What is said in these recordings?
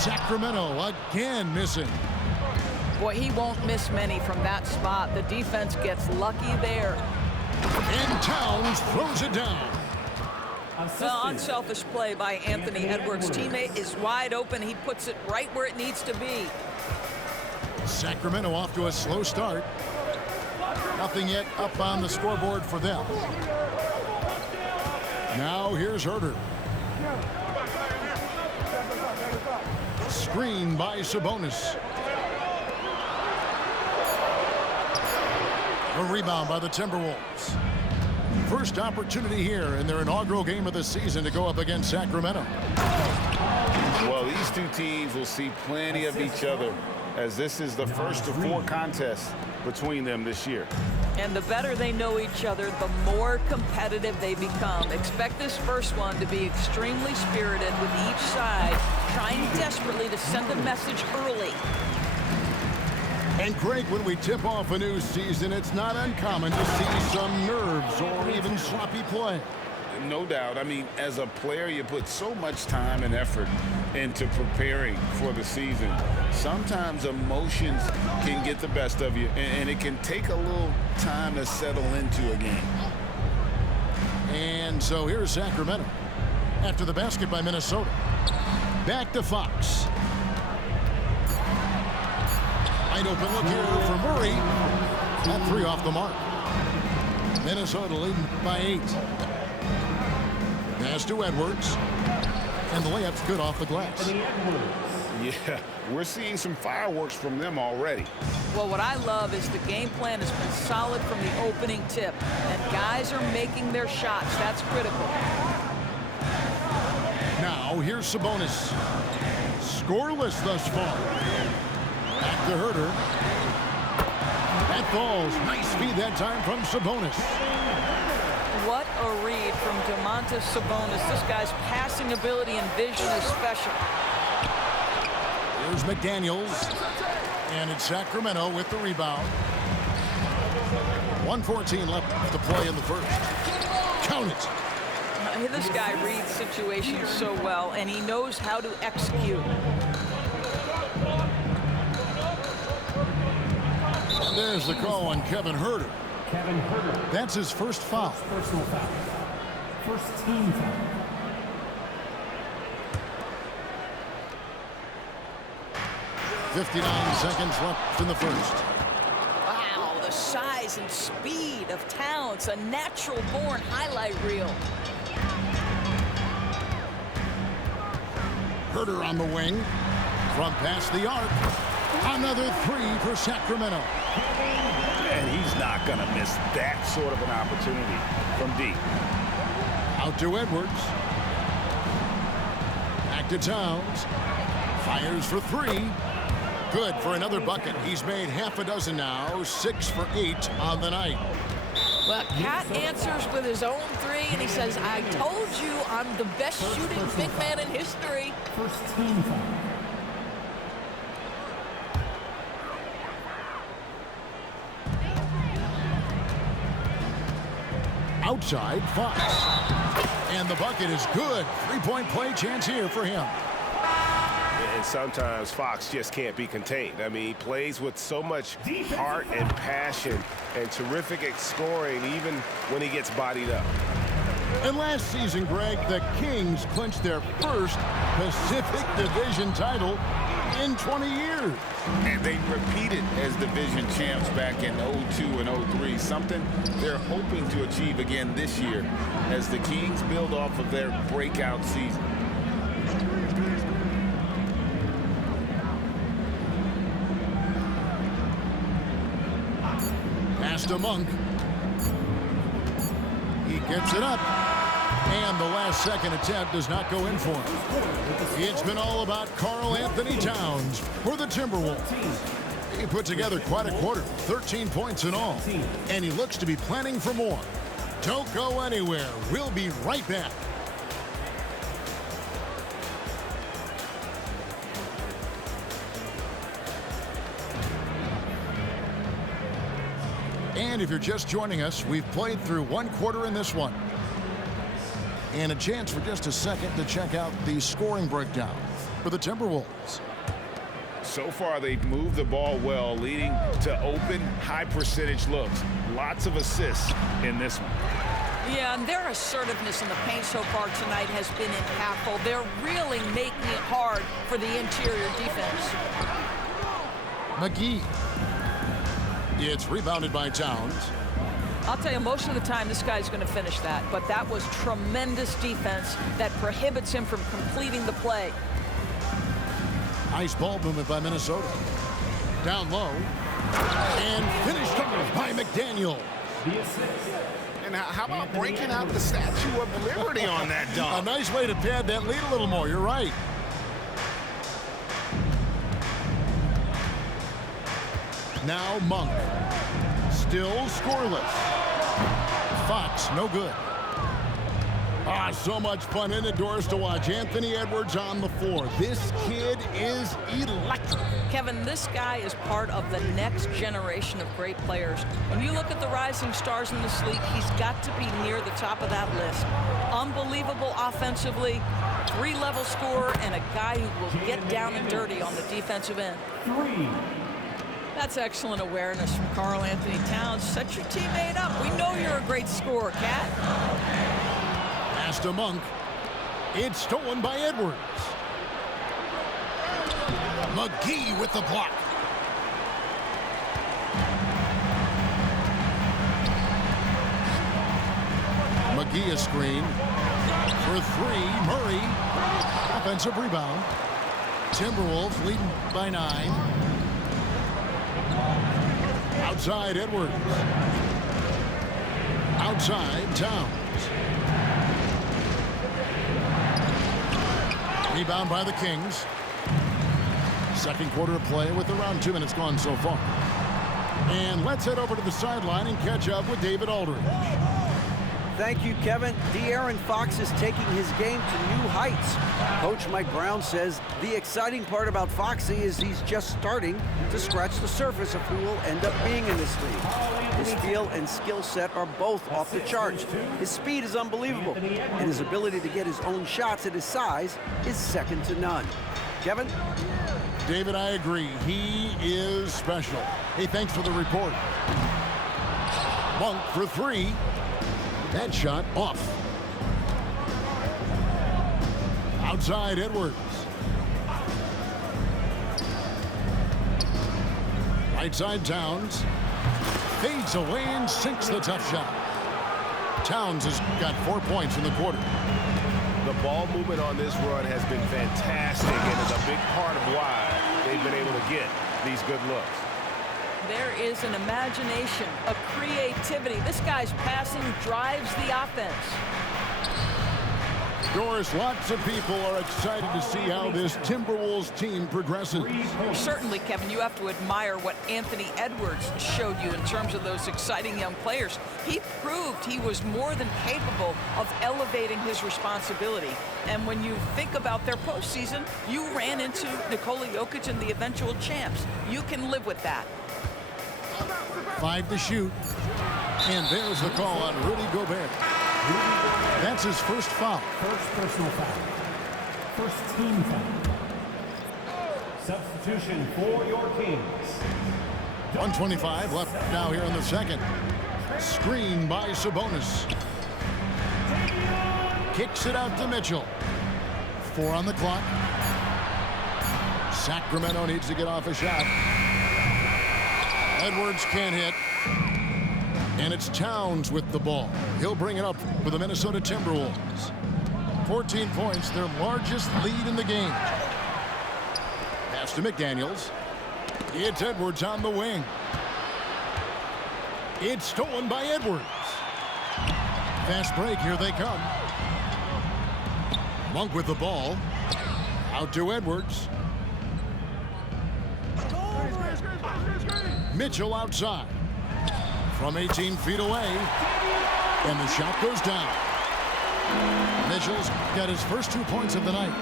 Sacramento again missing. Boy, he won't miss many from that spot. The defense gets lucky there. And Towns throws it down. The unselfish play by Anthony Edwards' teammate is wide open. He puts it right where it needs to be. Sacramento off to a slow start. Nothing yet up on the scoreboard for them. Now here's Herter. Screen by Sabonis. A rebound by the Timberwolves. First opportunity here in their inaugural game of the season to go up against Sacramento. Well, these two teams will see plenty of each other, as this is the first of 4 contests between them this year. And the better they know each other, the more competitive they become. Expect this first one to be extremely spirited, with each side trying desperately to send a message early. And Craig, when we tip off a new season, it's not uncommon to see some nerves or even sloppy play. No doubt. I mean, as a player, you put so much time and effort into preparing for the season. Sometimes emotions can get the best of you, and it can take a little time to settle into a game. And so here's Sacramento after the basket by Minnesota. Back to Fox. Wide open look here for Murray. That 3 off the mark. Minnesota leading by 8. Pass to Edwards. And the layup's good off the glass. Yeah, we're seeing some fireworks from them already. Well, what I love is the game plan has been solid from the opening tip. And guys are making their shots. That's critical. Now here's Sabonis. Scoreless thus far. Back to Herter. That falls. Nice feed that time from Sabonis. What a read from Domantas Sabonis. This guy's passing ability and vision is special. Here's McDaniels. And it's Sacramento with the rebound. 1:14 left to play in the first. Count it. This guy reads situations so well, and he knows how to execute. There's the call on Kevin Herter. Kevin Herter. That's his first foul. Personal foul. First team foul. .59 seconds left in the first. Wow, the size and speed of Towns, a natural-born highlight reel. Herter on the wing. From past the arc. Another 3 for Sacramento. And he's not going to miss that sort of an opportunity from deep. Out to Edwards. Back to Towns. Fires for 3. Good for another bucket. He's made half a dozen now. 6 for 8 on the night. Well, Cat answers with his own 3, and he says, I told you I'm the best shooting big man in history. First team foul. Outside, Fox. And the bucket is good. 3-point play chance here for him. And sometimes Fox just can't be contained. I mean, he plays with so much heart and passion and terrific at scoring, even when he gets bodied up. And last season, Greg, the Kings clinched their first Pacific Division title in 20 years. And they repeated as division champs back in 02 and 03, something they're hoping to achieve again this year as the Kings build off of their breakout season. Pass to Monk. He gets it up. And the last second attempt does not go in for him. It's been all about Karl Anthony Towns for the Timberwolves. He put together quite a quarter, 13 points in all. And he looks to be planning for more. Don't go anywhere. We'll be right back. And if you're just joining us, we've played through 1 quarter in this one. And a chance for just a second to check out the scoring breakdown. for the Timberwolves. So far, they've moved the ball well, leading to open, high-percentage looks. Lots of assists in this one. Yeah, and their assertiveness in the paint so far tonight has been impactful. They're really making it hard for the interior defense. McGee. It's rebounded by Towns. I'll tell you, most of the time this guy's going to finish that, but that was tremendous defense that prohibits him from completing the play. Nice ball movement by Minnesota. Down low. And finished off by McDaniel. And how about breaking out the Statue of Liberty on that A dunk? nice way to pad that lead a little more. You're right. Now Monk. Still scoreless. Fox, no good. So much fun indoors to watch. Anthony Edwards on the floor. This kid is electric. Kevin, this guy is part of the next generation of great players. When you look at the rising stars in this league, he's got to be near the top of that list. Unbelievable offensively, three-level scorer, and a guy who will get down and dirty on the defensive end. That's excellent awareness from Karl Anthony Towns. Set your teammate up. We know you're a great scorer, Cat. Pass to Monk. It's stolen by Edwards. McGee with the block. McGee a screen. For three, Murray. Offensive rebound. Timberwolves leading by 9. Outside Edwards. Outside Towns. Rebound by the Kings. Second quarter of play with around 2 minutes gone so far. And let's head over to the sideline and catch up with David Aldridge. Thank you, Kevin. De'Aaron Fox is taking his game to new heights. Coach Mike Brown says the exciting part about Foxy is he's just starting to scratch the surface of who will end up being in this league. His feel and skill set are both off the charts. His speed is unbelievable, and his ability to get his own shots at his size is second to none. Kevin? David, I agree. He is special. Hey, thanks for the report. Monk for three. That shot off. Outside Edwards. Right side Towns. Fades away and sinks the tough shot. Towns has got 4 points in the quarter. The ball movement on this run has been fantastic and is a big part of why they've been able to get these good looks. There is an imagination, a creativity. This guy's passing drives the offense. Doris, lots of people are excited to see how this Timberwolves team progresses. Certainly, Kevin, you have to admire what Anthony Edwards showed you in terms of those exciting young players. He proved he was more than capable of elevating his responsibility. And when you think about their postseason, you ran into Nikola Jokic and the eventual champs. You can live with that. 5 to shoot. And there's the call on Rudy Gobert. That's his first foul. First personal foul. First team foul. Substitution for your Kings. 1:25 left now here in the second. Screen by Sabonis. Kicks it out to Mitchell. 4 on the clock. Sacramento needs to get off a shot. Edwards can't hit. And it's Towns with the ball. He'll bring it up for the Minnesota Timberwolves. 14 points, their largest lead in the game. Pass to McDaniels. It's Edwards on the wing. It's stolen by Edwards. Fast break, here they come. Monk with the ball. Out to Edwards. Mitchell outside. From 18 feet away. And the shot goes down. Mitchell's got his first 2 points of the night.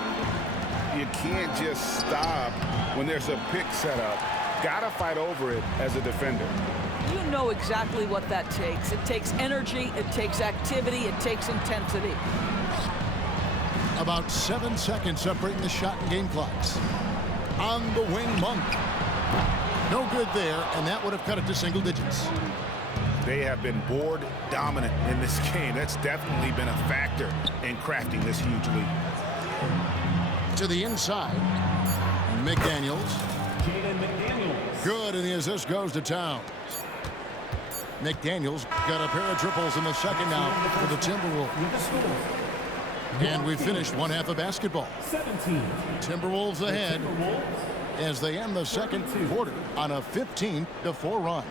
You can't just stop when there's a pick set up. Gotta fight over it as a defender. You know exactly what that takes. It takes energy, it takes activity, it takes intensity. About 7 seconds separating the shot and game clocks. On the wing, Monk. No good there, and that would have cut it to single digits. They have been board dominant in this game. That's definitely been a factor in crafting this huge lead. To the inside. McDaniels. Good, and the assist goes to Towns. McDaniels got a pair of triples in the second now for the Timberwolves. And we finished one half of basketball. Timberwolves ahead as they end the second quarter on a 15-4 run.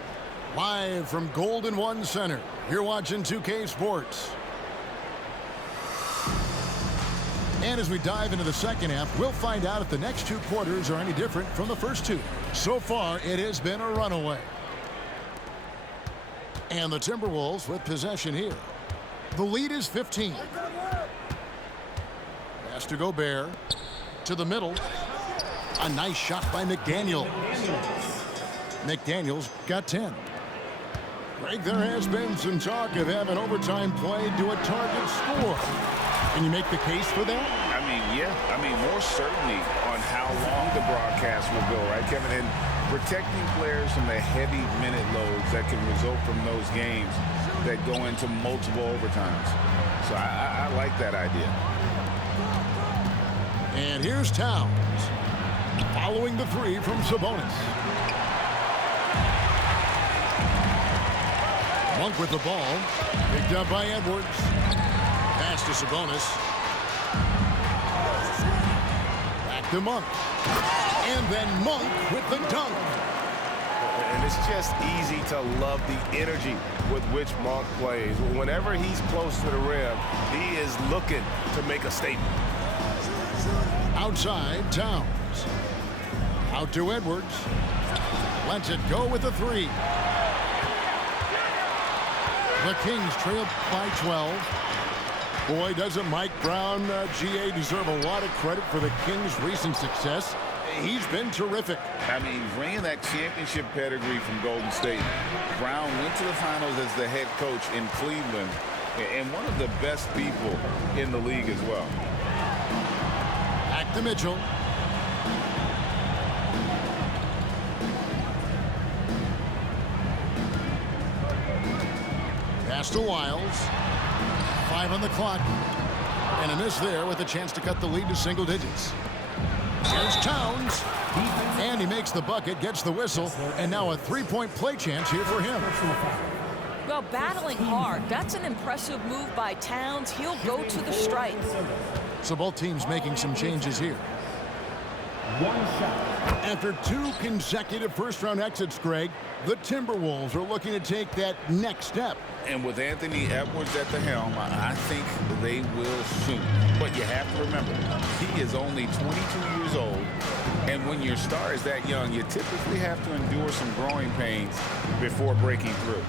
Live from Golden One Center, you're watching 2K Sports. And as we dive into the second half, we'll find out if the next two quarters are any different from the first two. So far, it has been a runaway. And the Timberwolves with possession here. The lead is 15. Pass to Gobert. To the middle. A nice shot by McDaniels. McDaniels got 10. Greg, there has been some talk of having overtime played to a target score. Can you make the case for that? I mean, yeah. I mean, more certainty on how long the broadcast will go, right, Kevin? And protecting players from the heavy minute loads that can result from those games that go into multiple overtimes. So I like that idea. And here's Towns. Following the three from Sabonis. Monk with the ball. Picked up by Edwards. Pass to Sabonis. Back to Monk. And then Monk with the dunk. And it's just easy to love the energy with which Monk plays. Whenever he's close to the rim, he is looking to make a statement. Outside, Towns. Out to Edwards. Lets it go with the three. The Kings trail by 12. Boy, doesn't Mike Brown, GA, deserve a lot of credit for the Kings' recent success. He's been terrific. I mean, bringing that championship pedigree from Golden State. Brown went to the finals as the head coach in Cleveland and one of the best people in the league as well. Back to Mitchell. Pass to Wiles. 5 on the clock. And a miss there with a chance to cut the lead to single digits. Here's Towns. And he makes the bucket, gets the whistle, and now a three-point play chance here for him. Well, battling hard. That's an impressive move by Towns. He'll go to the stripe. So both teams making some changes here. After 2 consecutive first-round exits, Greg, the Timberwolves are looking to take that next step. And with Anthony Edwards at the helm, I think they will soon. But you have to remember, he is only 22 years old. And when your star is that young, you typically have to endure some growing pains before breaking through.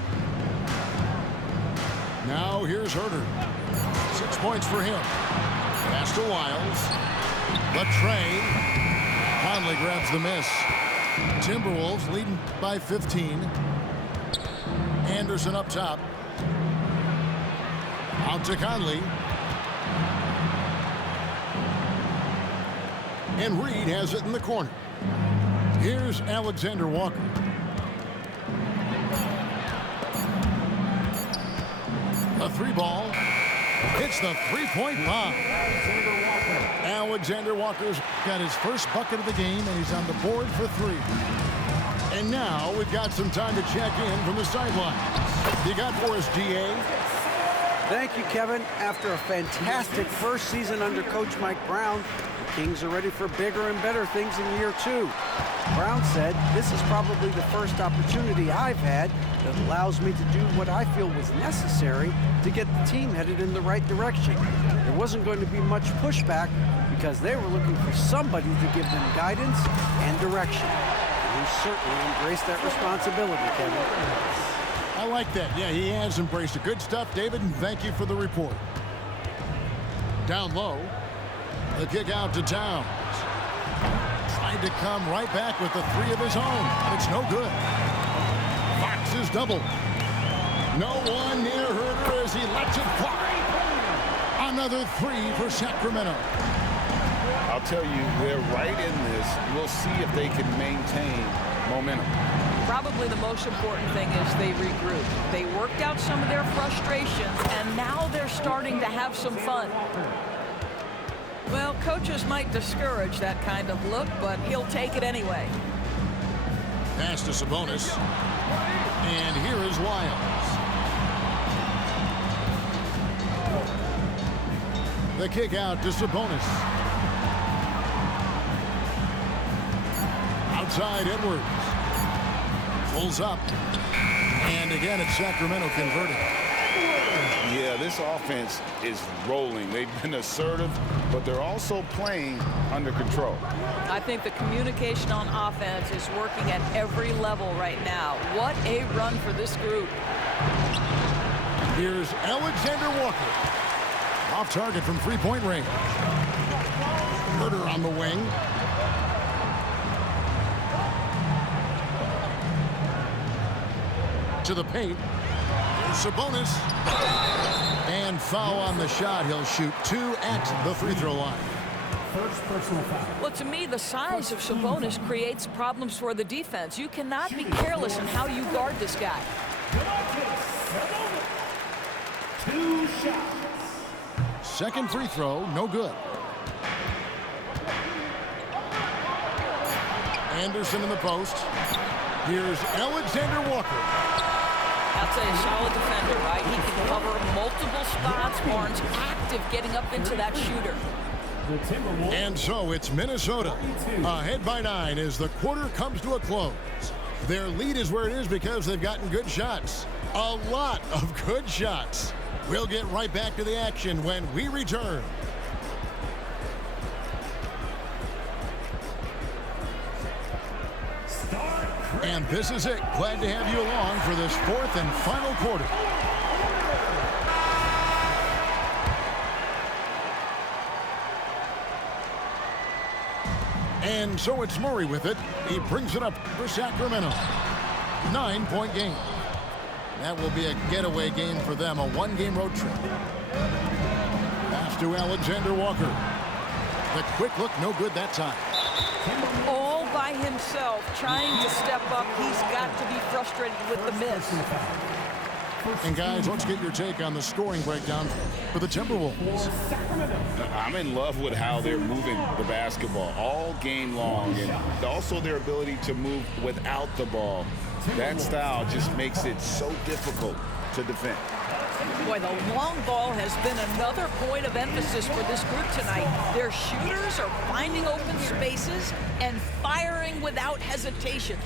Now here's Herter. 6 points for him. Pass to Wiles. The tray. Conley grabs the miss. Timberwolves leading by 15. Anderson up top. Out to Conley. And Reed has it in the corner. Here's Alexander Walker. A 3-ball. Hits the three-point bomb. Alexander Walker's got his first bucket of the game, and he's on the board for 3. And now we've got some time to check in from the sideline. You got for us, GA? Thank you, Kevin. After a fantastic first season under Coach Mike Brown, the Kings are ready for bigger and better things in year 2. Brown said, "This is probably the first opportunity I've had that allows me to do what I feel was necessary to get the team headed in the right direction." There wasn't going to be much pushback because they were looking for somebody to give them guidance and direction. And he certainly embraced that responsibility, Kevin. I like that. Yeah, he has embraced it. Good stuff, David, and thank you for the report. Down low, the kick out to Towns. Tried to come right back with the 3 of his own. It's no good. Fox is double. No one near Herter as he lets it fly. Another three for Sacramento. I'll tell you, they're right in this. We'll see if they can maintain momentum. Probably the most important thing is they regroup. They worked out some of their frustrations, and now they're starting to have some fun. Well, coaches might discourage that kind of look, but he'll take it anyway. Pass to Sabonis. And here is Wiles. The kick out to Sabonis. Outside Edwards. Pulls up. And again, it's Sacramento converting. Yeah, this offense is rolling. They've been assertive, but they're also playing under control. I think the communication on offense is working at every level right now. What a run for this group. Here's Alexander Walker. Off target from three-point range. Herter on the wing. To the paint. Sabonis. And foul on the shot. He'll shoot 2 at the free throw line. First personal foul. Well, to me, the size of Sabonis creates problems for the defense. You cannot be careless in how you guard this guy. 2 shots. Second free throw, no good. Anderson in the post. Here's Alexander Walker. That's a solid defender, right? He can cover multiple spots. Barnes active getting up into that shooter. And so it's Minnesota ahead by 9 as the quarter comes to a close. Their lead is where it is because they've gotten good shots. A lot of good shots. We'll get right back to the action when we return. And this is it. Glad to have you along for this fourth and final quarter. And so it's Murray with it. He brings it up for Sacramento. 9-point game. That will be a getaway game for them, a one-game road trip. Pass to Alexander Walker. The quick look, no good that time. All by himself, trying to step up. He's got to be frustrated with the miss. And guys, let's get your take on the scoring breakdown for the Timberwolves. I'm in love with how they're moving the basketball all game long, and also their ability to move without the ball. That style just makes it so difficult to defend. Boy, the long ball has been another point of emphasis for this group tonight. Their shooters are finding open spaces and firing without hesitation.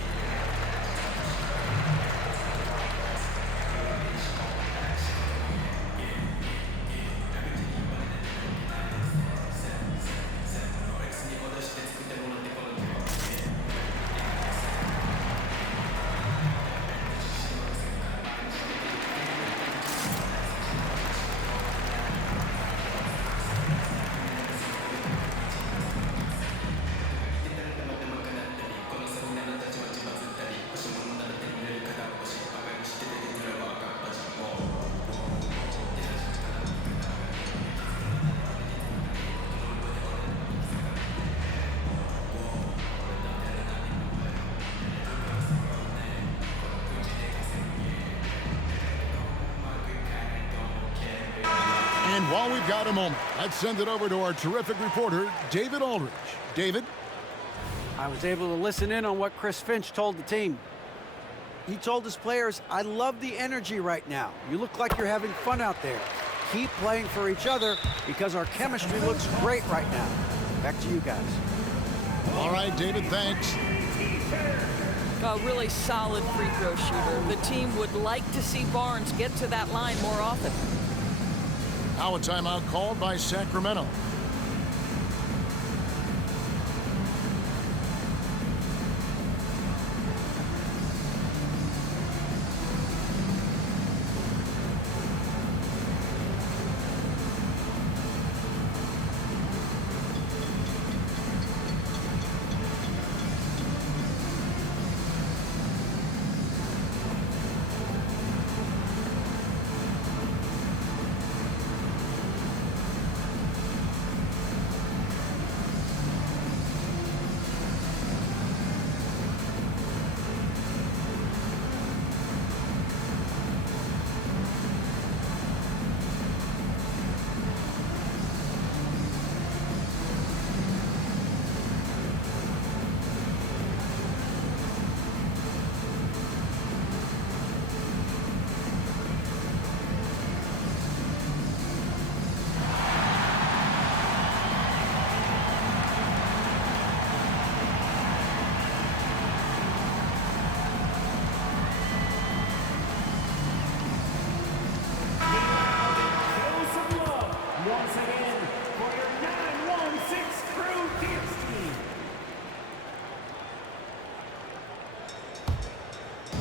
And while we've got a moment, let's send it over to our terrific reporter, David Aldridge. David? I was able to listen in on what Chris Finch told the team. He told his players, I love the energy right now. You look like you're having fun out there. Keep playing for each other because our chemistry looks great right now. Back to you guys. All right, David, thanks. A really solid free throw shooter. The team would like to see Barnes get to that line more often. Now a timeout called by Sacramento.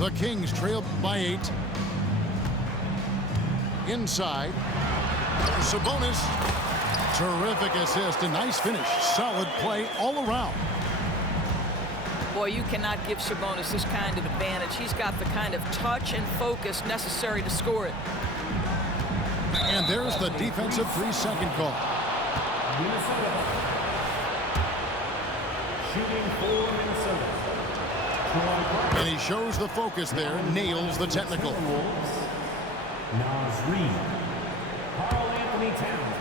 The Kings trail by 8. Inside. Sabonis. Terrific assist. A nice finish. Solid play all around. Boy, you cannot give Sabonis this kind of advantage. He's got the kind of touch and focus necessary to score it. And there's the defensive 3-second call. Minnesota. Shooting for Minnesota. And he shows the focus there, nails the technical. Naz Reid. Karl Anthony Towns.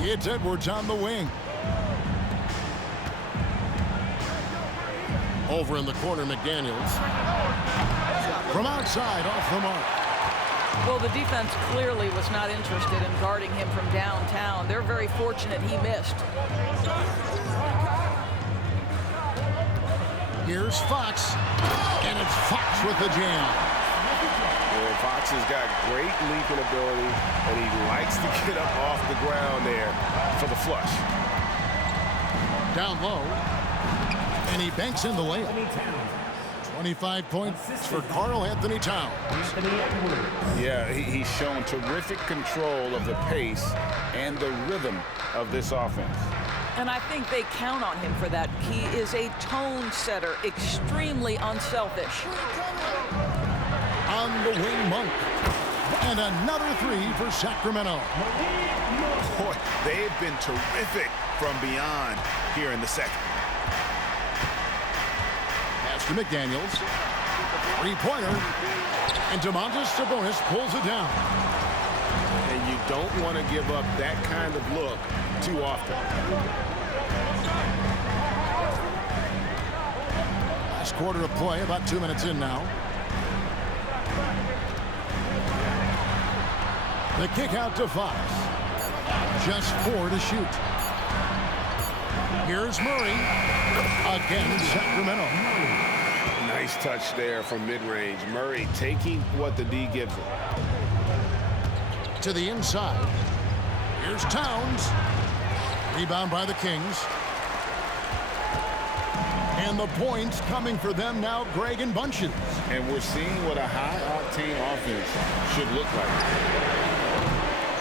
It's Edwards on the wing. Over in the corner, McDaniels. From outside, off the mark. Well, the defense clearly was not interested in guarding him from downtown. They're very fortunate he missed. Here's Fox. And it's Fox with the jam. Well, Fox has got great leaping ability, and he likes to get up off the ground there for the flush. Down low. And he banks in the layup. 25 points for Karl Anthony Towns. Yeah, he's shown terrific control of the pace and the rhythm of this offense. And I think they count on him for that. He is a tone setter, extremely unselfish. On the wing, Monk. And another 3 for Sacramento. Boy, they've been terrific from beyond here in the second. Pass to McDaniels. 3-pointer. And Domantas Sabonis pulls it down. And you don't want to give up that kind of look too often. Last quarter of play, about 2 minutes in now. The kick out to Fox. Just 4 to shoot. Here's Murray. Again, Sacramento. Nice touch there from mid-range. Murray taking what the D gives him. To the inside. Here's Towns. Rebound by the Kings. And the points coming for them now, Greg and Bunches. And we're seeing what a high-octane offense should look like.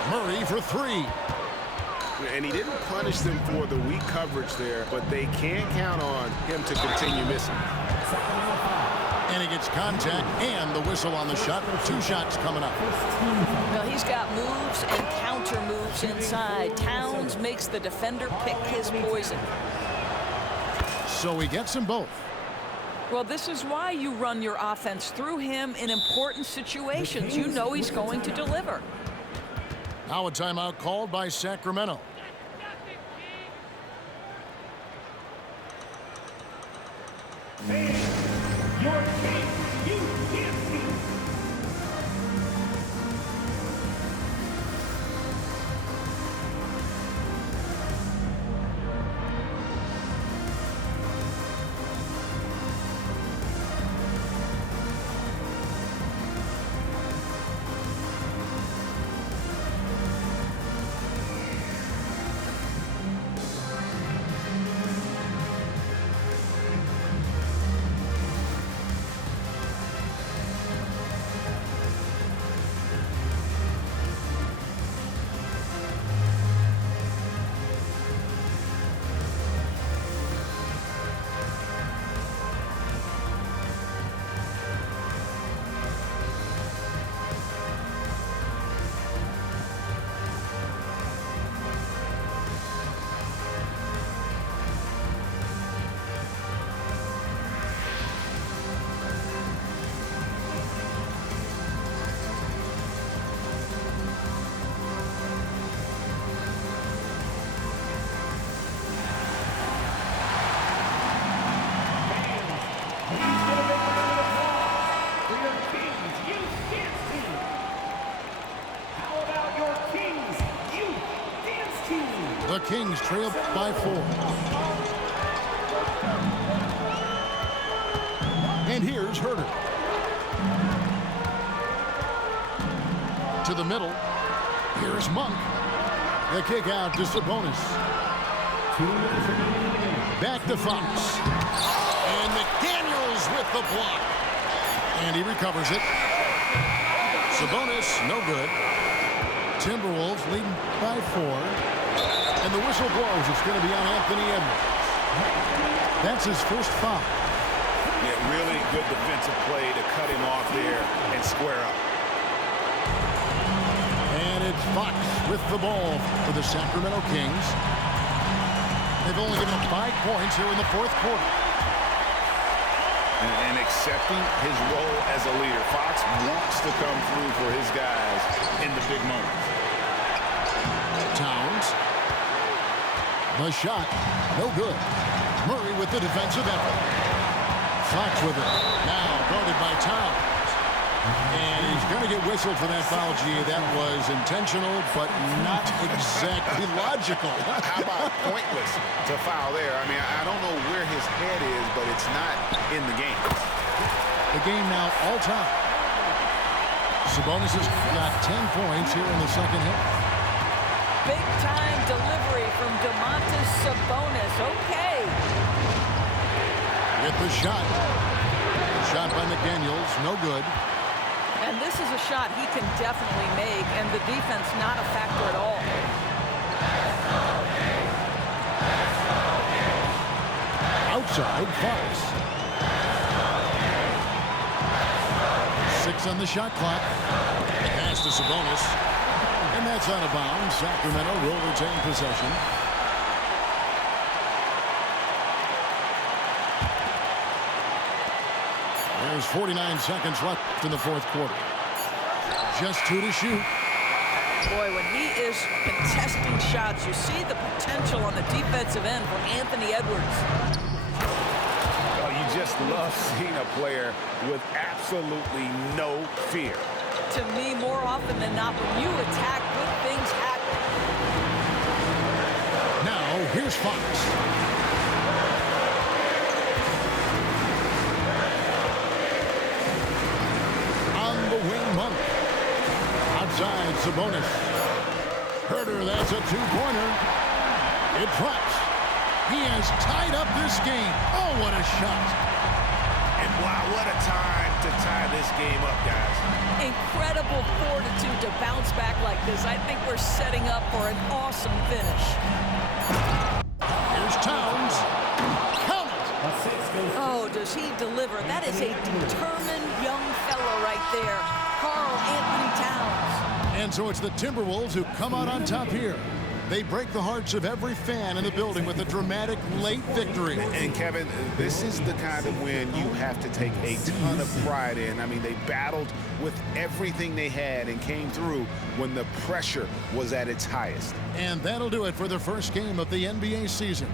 Murray for 3. And he didn't punish them for the weak coverage there, but they can't count on him to continue missing. And he gets contact and the whistle on the shot. 2 shots coming up. Well, he's got moves and counter moves inside. Towns makes the defender pick his poison. So he gets them both. Well, this is why you run your offense through him in important situations. You know he's going to deliver. Now a timeout called by Sacramento. Your Kings, you can't see. The Kings trail by 4. And here's Herter. To the middle. Here's Monk. The kick out to Sabonis. 2 minutes remaining in the game. Back to Fox. And McDaniels with the block. And he recovers it. Sabonis, no good. Timberwolves leading by 4. And the whistle blows. It's going to be on Anthony Edwards. That's his first foul. Yeah, really good defensive play to cut him off there and square up. And it's Fox with the ball for the Sacramento Kings. They've only given him 5 points here in the fourth quarter. And accepting his role as a leader. Fox wants to come through for his guys in the big moments. Towns. The shot, no good. Murray with the defensive effort. Fox with it. Now guarded by Towns. And he's going to get whistled for that foul, G. That was intentional, but not exactly logical. How about pointless to foul there? I mean, I don't know where his head is, but it's not in the game. The game now all time. Sabonis has got 10 points here in the second half. Big time delivery from Domantas Sabonis. Okay. With the shot. The shot by McDaniels, no good. And this is a shot he can definitely make, and the defense not a factor at all. Outside, Fox. 6 on the shot clock. Pass to Sabonis. And that's out of bounds. Sacramento will retain possession. There's 49 seconds left in the fourth quarter. Just 2 to shoot. Boy, when he is contesting shots, you see the potential on the defensive end for Anthony Edwards. Oh, you just love seeing a player with absolutely no fear. To me, more often than not, when you attack, good things happen. Now, here's Fox. Wing Monk. Outside, Sabonis. Herter, that's a 2-pointer. It drops. He has tied up this game. Oh, what a shot. And wow, what a time to tie this game up, guys. Incredible fortitude to bounce back like this. I think we're setting up for an awesome finish. Here's Towns. Count it. Oh, does he deliver? That is a determined young fellow right there. Karl-Anthony Towns. And so it's the Timberwolves who come out on top here. They break the hearts of every fan in the building with a dramatic late victory. And Kevin, this is the kind of win you have to take a ton of pride in. I mean, they battled with everything they had and came through when the pressure was at its highest. And that'll do it for the first game of the NBA season.